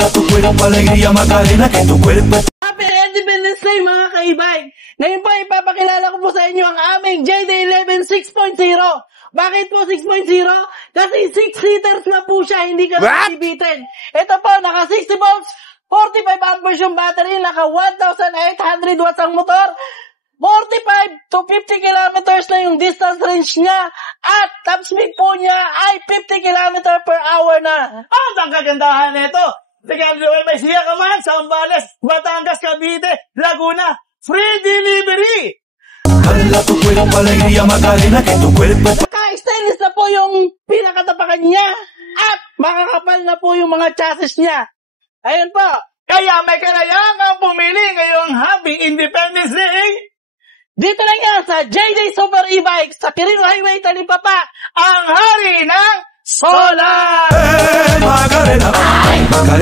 Dala tu cuerpo alegría Macarena, que tu cuerpo. Happy Independence Day mga kaibay! Ngayon po ipapakilala ko po sa inyo ang aming JD11 6.0. Bakit po 6.0? Kasi 6-seaters na po siya, hindi ka bibitin. Ito po, naka 60 volts, 45 amperes yung battery, naka 1,800 watts ang motor, 45 to 50 kilometers na yung distance range niya, at top speed po niya ay 50 kilometer per hour na. At ang kagandahan nito, may siya ka man, Zambales, Batangas, Cavite, Laguna, free delivery! Dala tu cuerpo alegría Macarena, que tu cuerpo. Naka-stainless na po yung pinakatapakan niya, at makakapal na po yung mga chassis niya. Ayun po. Kaya may kalayaan kang pumili ngayong Happy Independence Day. Dito lang yan sa JD Super E-Bike sa Quirino Highway, Talipapa, Ang hari ng solar! Macarena, Macarena.